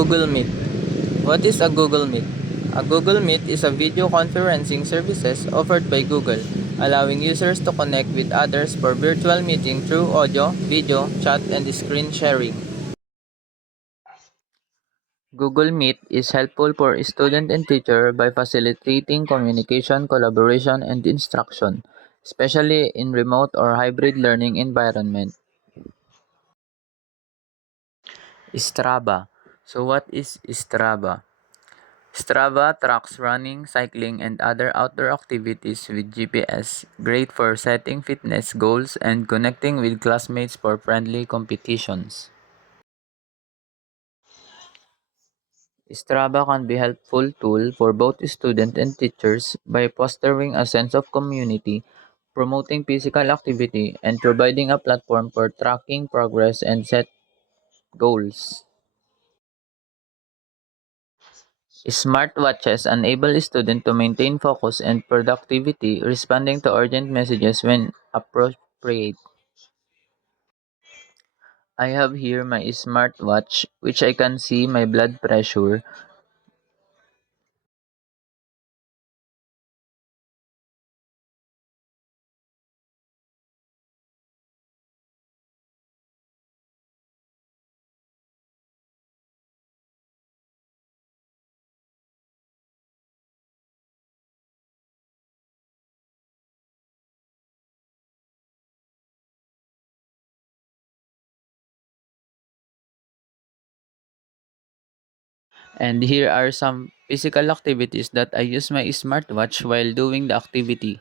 Google Meet. What is a Google Meet? A Google Meet is a video conferencing services offered by Google, allowing users to connect with others for virtual meeting through audio, video, chat, and screen sharing. Google Meet is helpful for student and teacher by facilitating communication, collaboration, and instruction, especially in remote or hybrid learning environment. Strava. So what is Strava? Strava tracks running, cycling, and other outdoor activities with GPS, great for setting fitness goals and connecting with classmates for friendly competitions. Strava can be a helpful tool for both students and teachers by fostering a sense of community, promoting physical activity, and providing a platform for tracking progress and set goals. Smartwatches enable students to maintain focus and productivity, responding to urgent messages when appropriate. I have here my smartwatch, which I can see my blood pressure. And here are some physical activities that I use my smartwatch while doing the activity.